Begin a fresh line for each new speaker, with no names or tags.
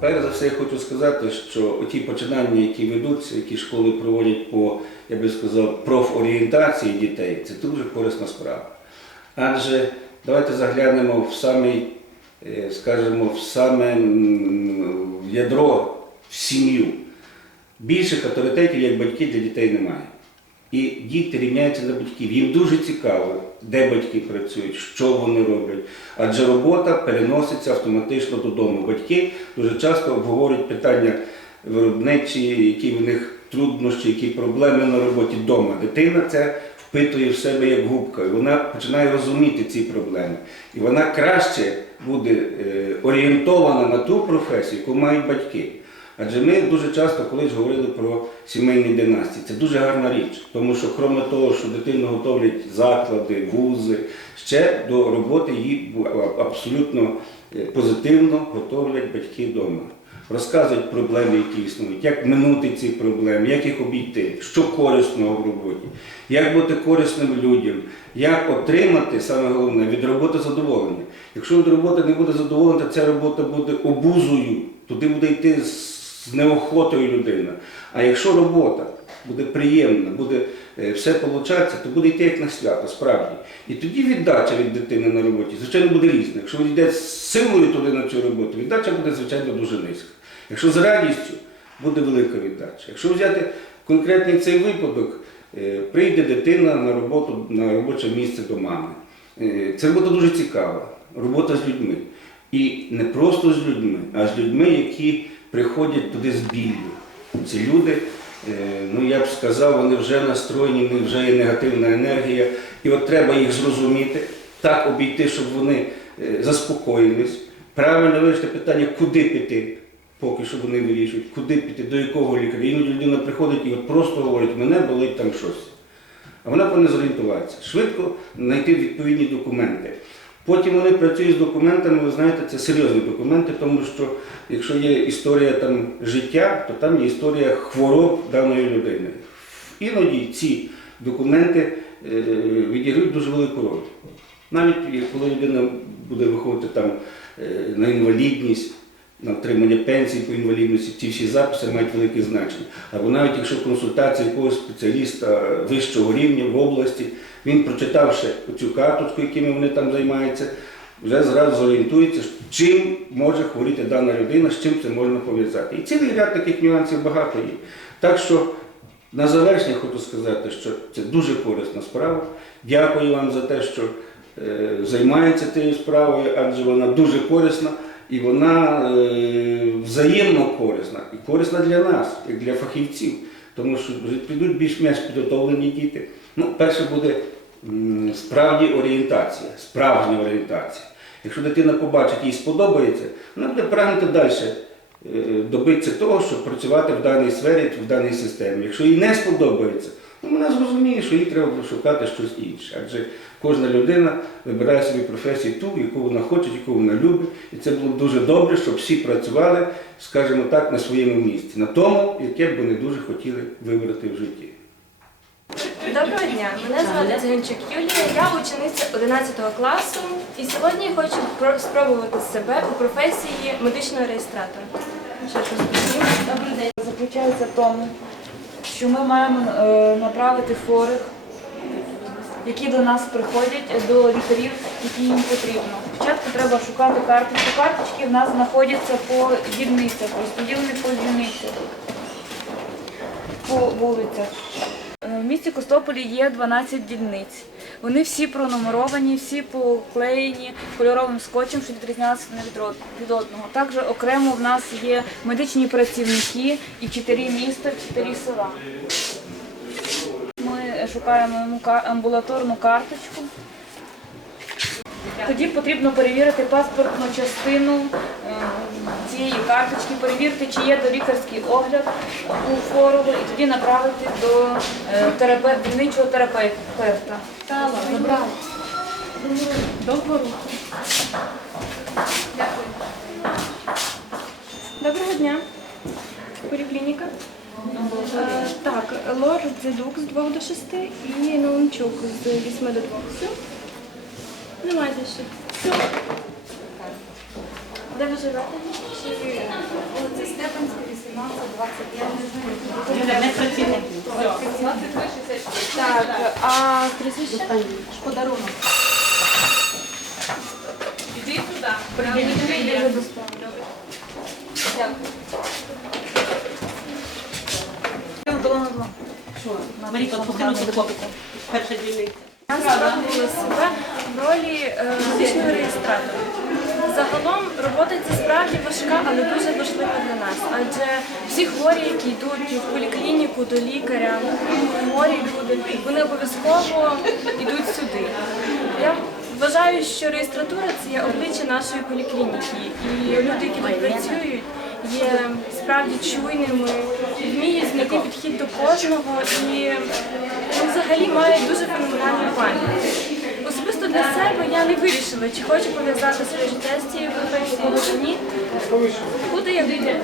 перш за все, я хочу сказати, що ті починання, які ведуться, які школи проводять по, я би сказав, профорієнтації дітей, це дуже корисна справа. Адже давайте заглянемо в самий, е, скажімо, в саме ядро, в сім'ю. Більших авторитетів, як батьки, для дітей немає. І діти рівняються на батьків. Їм дуже цікаво, де батьки працюють, що вони роблять. Адже робота переноситься автоматично додому. Батьки дуже часто обговорюють питання виробничі, які в них труднощі, які проблеми на роботі вдома. Дитина це впитує в себе як губка, і вона починає розуміти ці проблеми. І вона краще буде е, орієнтована на ту професію, яку мають батьки. Адже ми дуже часто колись говорили про сімейні династії. Це дуже гарна річ, тому що крім того, що дитину готовлять заклади, вузи, ще до роботи її абсолютно е, позитивно готовлять батьки вдома. Розказують проблеми, які існують, як минути ці проблеми, як їх обійти, що корисного в роботі, як бути корисним людям, як отримати саме головне від роботи задоволення. Якщо від роботи не буде задоволення, ця робота буде обузою, туди буде йти з з неохотою людина. А якщо робота буде приємна, буде е, все получатися, то буде йти як на свято, справді. І тоді віддача від дитини на роботі, звичайно, буде різна. Якщо він йде з силою туди на цю роботу, віддача буде, звичайно, дуже низька. Якщо з радістю, буде велика віддача. Якщо взяти конкретний цей випадок, е, прийде дитина на роботу на робоче місце до мами. Е, Це робота дуже цікава, робота з людьми. І не просто з людьми, а з людьми, які приходять туди з біллю. Ці люди, е, ну я б сказав, вони вже настроєні, в вже є негативна енергія. І от треба їх зрозуміти, так обійти, щоб вони е, заспокоїлись, правильно вирішити питання, куди піти. Поки що вони вирішують, куди піти, до якого лікаря. Іноді людина приходить і от просто говорить, мене болить там щось. А вона повинна зорієнтуватися, швидко знайти відповідні документи. Потім вони працюють з документами, ви знаєте, це серйозні документи, тому що якщо є історія там, життя, то там є історія хвороб даної людини. Іноді ці документи е, відіграють дуже велику роль. Навіть коли людина буде виходити там, е, на інвалідність, на отримання пенсії по інвалідності, ці всі записи мають велике значення. Або навіть якщо консультація якогось спеціаліста вищого рівня в області, він, прочитавши цю карточку, якими вони там займаються, вже зразу зорієнтується, чим може хворіти дана людина, з чим це можна пов'язати. І цілий ряд таких нюансів багато є. Так що на завершення хочу сказати, що це дуже корисна справа. Дякую вам за те, що е, займається цією справою, адже вона дуже корисна і вона е, взаємно корисна і корисна для нас, як для фахівців. Тому що підуть більш-менш підготовлені діти. Ну, перше буде справді орієнтація, справжня орієнтація. Якщо дитина побачить, їй сподобається, вона буде прагнути далі е, добитися того, щоб працювати в даній сфері, в даній системі. Якщо їй не сподобається, ну, вона зрозуміє, що їй треба шукати щось інше. Адже кожна людина вибирає собі професію ту, яку вона хоче, яку вона любить. І це було б дуже добре, щоб всі працювали, скажімо так, на своєму місці, на тому, яке б вони дуже хотіли вибрати в житті.
Доброго дня, мене звати Цигинчук Юлія, я учениця 11 класу і сьогодні я хочу спробувати себе у професії медичного реєстратора. Добрий день.
заключається в тому, що ми маємо е, направити хворих, які до нас приходять, е, до лікарів, які їм потрібно. Спочатку треба шукати карточки. Карточки в нас знаходяться по дільницях, розподілені по дільницях, по вулицях. Е, В місті Костополі є 12 дільниць. Вони всі пронумеровані, всі поклеєні кольоровим скотчем, щоб відрізнялися одне від одного. Також окремо в нас є медичні працівники і чотири міста, чотири села. Ми шукаємо амбулаторну карточку. Тоді потрібно перевірити паспортну частину е, цієї карточки, перевірити, чи є долікарський огляд у хворого, і тоді направити до е, терапе- дільничого терапевта.
Довго руку. Дякую.
Доброго дня. Поліклініка. Е, Так, лор дзедук з 2 до 6 і наунчук з 8 до 2. Немає ще. Все.
Де ви живете?
Чи
Так, а прізвище?
Подарунок.
Маріка, покинути копіку. Перша дільниця.
Я спробувала себе в ролі е, медичного реєстратора. Загалом робота ця справді важка, але дуже важлива для нас. Адже всі хворі, які йдуть в поліклініку до лікаря, хворі люди, вони обов'язково йдуть сюди. Я вважаю, що реєстратура це є обличчя нашої поліклініки. І люди, які тут працюють, є справді чуйними, вміють знайти підхід до кожного і ну, взагалі мають дуже феноменальну пам'ять. Особисто для себе я не вирішила, чи хочу пов'язати своє життя з цією професією чи ні. Буде я буде.